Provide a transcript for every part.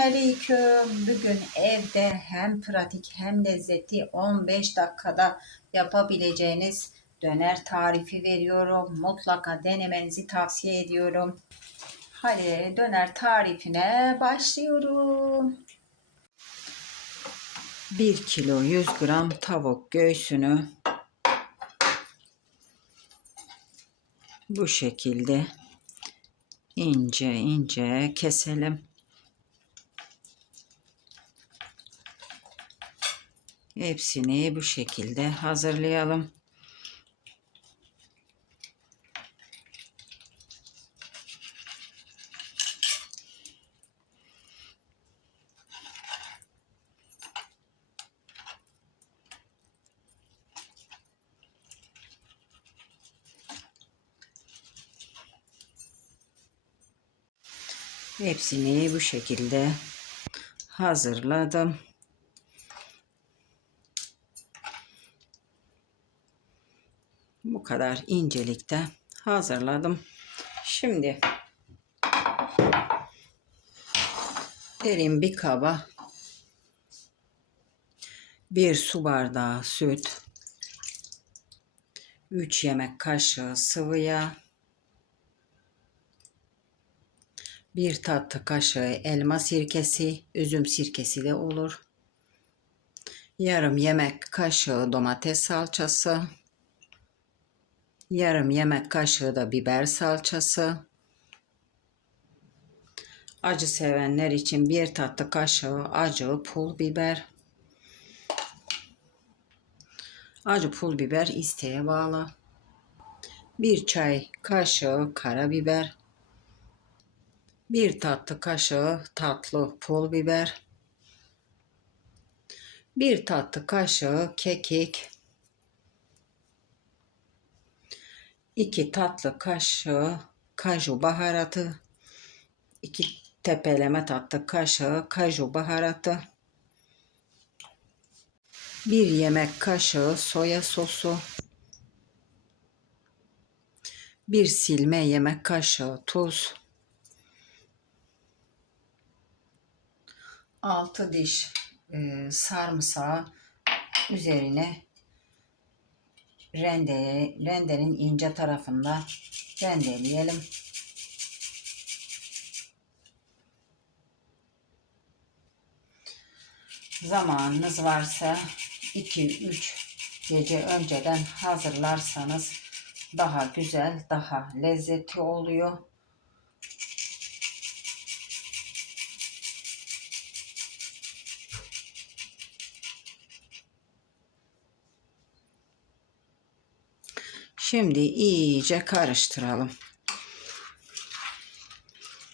Selamun Aleyküm. Bugün evde hem pratik hem lezzetli 15 dakikada yapabileceğiniz döner tarifi veriyorum. Mutlaka denemenizi tavsiye ediyorum. Hadi döner tarifine başlıyorum. 1 kilo 100 gram tavuk göğsünü bu şekilde ince ince keselim. Hepsini bu şekilde hazırlayalım. Hepsini bu şekilde hazırladım. Bu kadar incelikte hazırladım. Şimdi derin bir kaba bir su bardağı süt, 3 yemek kaşığı sıvı yağ, bir tatlı kaşığı elma sirkesi, üzüm sirkesi de olur. Yarım yemek kaşığı domates salçası, yarım yemek kaşığı da biber salçası. Acı sevenler için bir tatlı kaşığı acı pul biber. Acı pul biber isteğe bağlı. Bir çay kaşığı karabiber. Bir tatlı kaşığı tatlı pul biber. Bir tatlı kaşığı kekik. 2 tatlı kaşığı kaju baharatı, 2 tepeleme tatlı kaşığı kaju baharatı, 1 yemek kaşığı soya sosu, 1 silme yemek kaşığı tuz, 6 diş sarımsağı üzerine rende, rendenin ince tarafında rendeleyelim. Zamanınız varsa 2-3 gece önceden hazırlarsanız daha güzel, daha lezzetli oluyor. Şimdi iyice karıştıralım.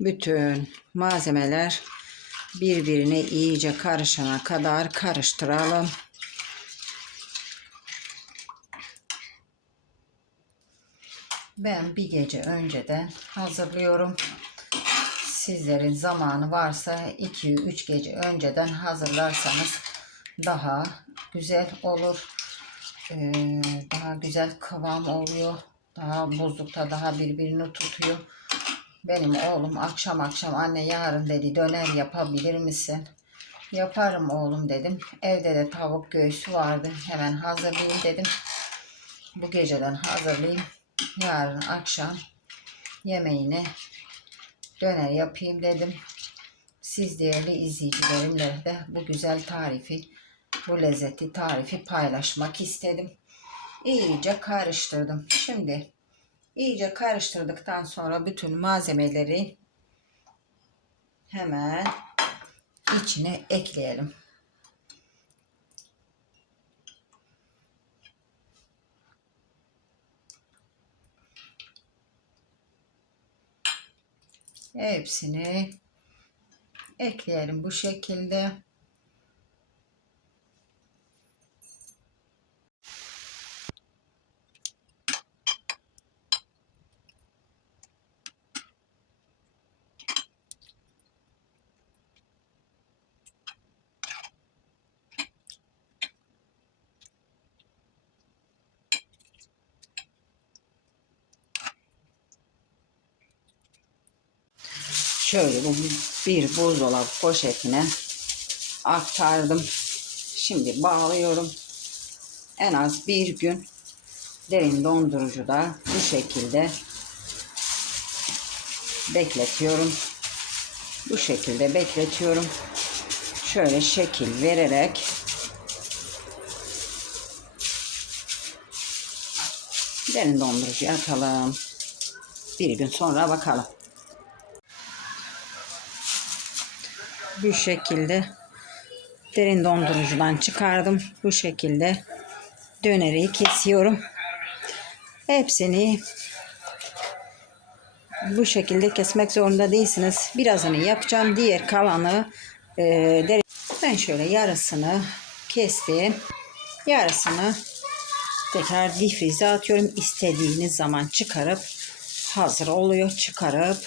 Bütün malzemeler birbirine iyice karışana kadar karıştıralım. Ben bir gece önceden hazırlıyorum. Sizlerin zamanı varsa 2-3 gece önceden hazırlarsanız daha güzel olur. Ee, daha güzel kıvam oluyor. Daha buzlukta daha birbirini tutuyor. Benim oğlum akşam akşam anne yarın dedi döner yapabilir misin? Yaparım oğlum dedim. Evde de tavuk göğsü vardı. Hemen hazırlayayım dedim. Bu geceden hazırlayayım. Yarın akşam yemeğini döner yapayım dedim. Siz değerli izleyicilerimle de bu güzel tarifi, bu lezzetli tarifi paylaşmak istedim. İyice karıştırdım. Şimdi iyice karıştırdıktan sonra bütün malzemeleri hemen içine ekleyelim. Hepsini ekleyelim bu şekilde. Şöyle bu bir buzdolabı poşetine aktardım. Şimdi bağlıyorum. En az bir gün derin dondurucuda bu şekilde bekletiyorum. Bu şekilde bekletiyorum. Şöyle şekil vererek derin dondurucuya atalım. Bir gün sonra bakalım. Bu şekilde derin dondurucudan çıkardım. Bu şekilde döneri kesiyorum. Hepsini bu şekilde kesmek zorunda değilsiniz. Birazını yapacağım. Diğer kalanı e, derin- ben şöyle yarısını kestim. Yarısını tekrar difrize atıyorum. İstediğiniz zaman çıkarıp hazır oluyor. Çıkarıp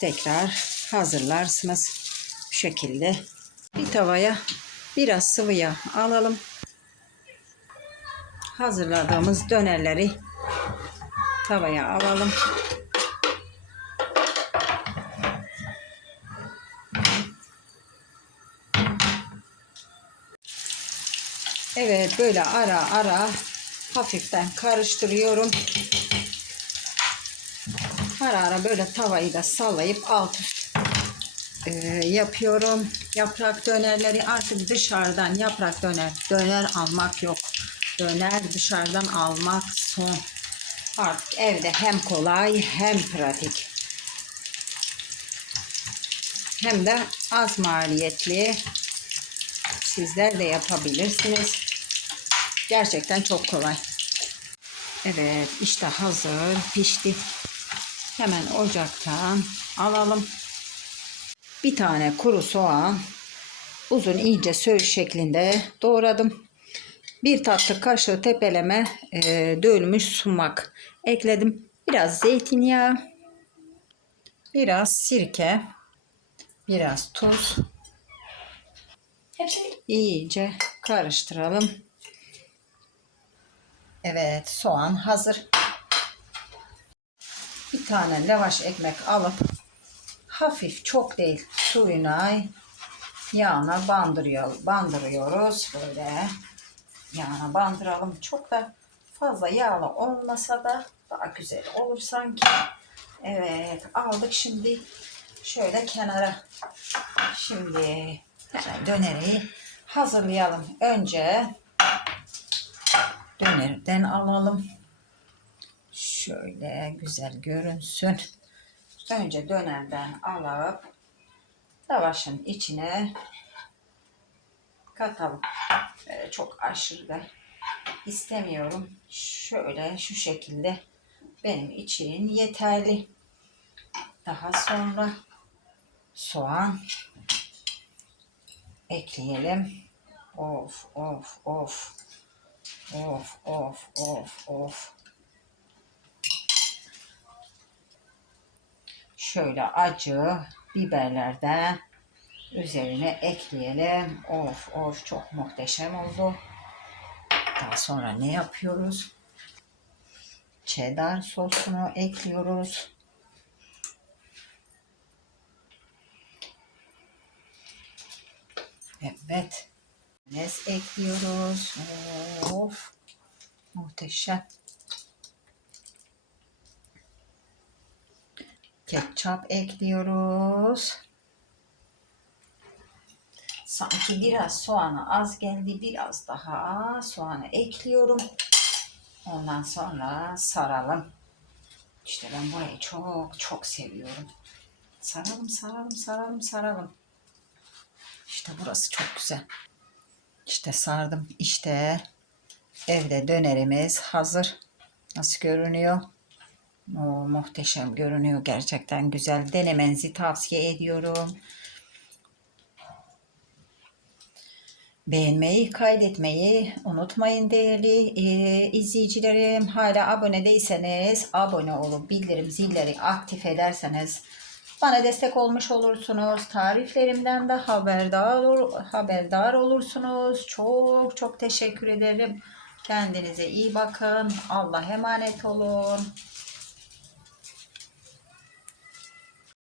tekrar hazırlarsınız. Şekilde bir tavaya biraz sıvı yağ alalım. Hazırladığımız dönerleri tavaya alalım. Evet böyle ara ara hafiften karıştırıyorum. Ara ara böyle tavayı da sallayıp alt üst e, yapıyorum. Yaprak dönerleri artık dışarıdan yaprak döner döner almak yok. Döner dışarıdan almak son. Artık evde hem kolay hem pratik. Hem de az maliyetli. Sizler de yapabilirsiniz. Gerçekten çok kolay. Evet işte hazır pişti. Hemen ocaktan alalım. Bir tane kuru soğan uzun ince söğüş şeklinde doğradım. Bir tatlı kaşığı tepeleme e, dövülmüş sumak ekledim. Biraz zeytinyağı, biraz sirke, biraz tuz. Hepsini İyice karıştıralım. Evet, soğan hazır. Bir tane lavaş ekmek alıp hafif çok değil suyuna yağına bandırıyor, bandırıyoruz. Böyle yağına bandıralım. Çok da fazla yağlı olmasa da daha güzel olur sanki. Evet aldık şimdi şöyle kenara. Şimdi döneri hazırlayalım. Önce dönerden alalım. Şöyle güzel görünsün. Önce dönerden alıp lavaşın içine katalım. Böyle çok aşırı da istemiyorum. Şöyle şu şekilde benim için yeterli. Daha sonra soğan ekleyelim. Of of of. Of of of of. Şöyle acı biberlerden üzerine ekleyelim. Of of çok muhteşem oldu. Daha sonra ne yapıyoruz? Cheddar sosunu ekliyoruz. Evet. Nes ekliyoruz. Of. Muhteşem. Ketçap ekliyoruz. Sanki biraz soğanı az geldi. Biraz daha soğanı ekliyorum. Ondan sonra saralım. İşte ben burayı çok çok seviyorum. Saralım, saralım, saralım, saralım. İşte burası çok güzel. İşte sardım. İşte evde dönerimiz hazır. Nasıl görünüyor? O muhteşem görünüyor. Gerçekten güzel. Denemenizi tavsiye ediyorum. Beğenmeyi, kaydetmeyi unutmayın değerli e, izleyicilerim. Hala abone değilseniz abone olup bildirim zilleri aktif ederseniz bana destek olmuş olursunuz. Tariflerimden de haberdar, ol- haberdar olursunuz. Çok çok teşekkür ederim. Kendinize iyi bakın. Allah emanet olun.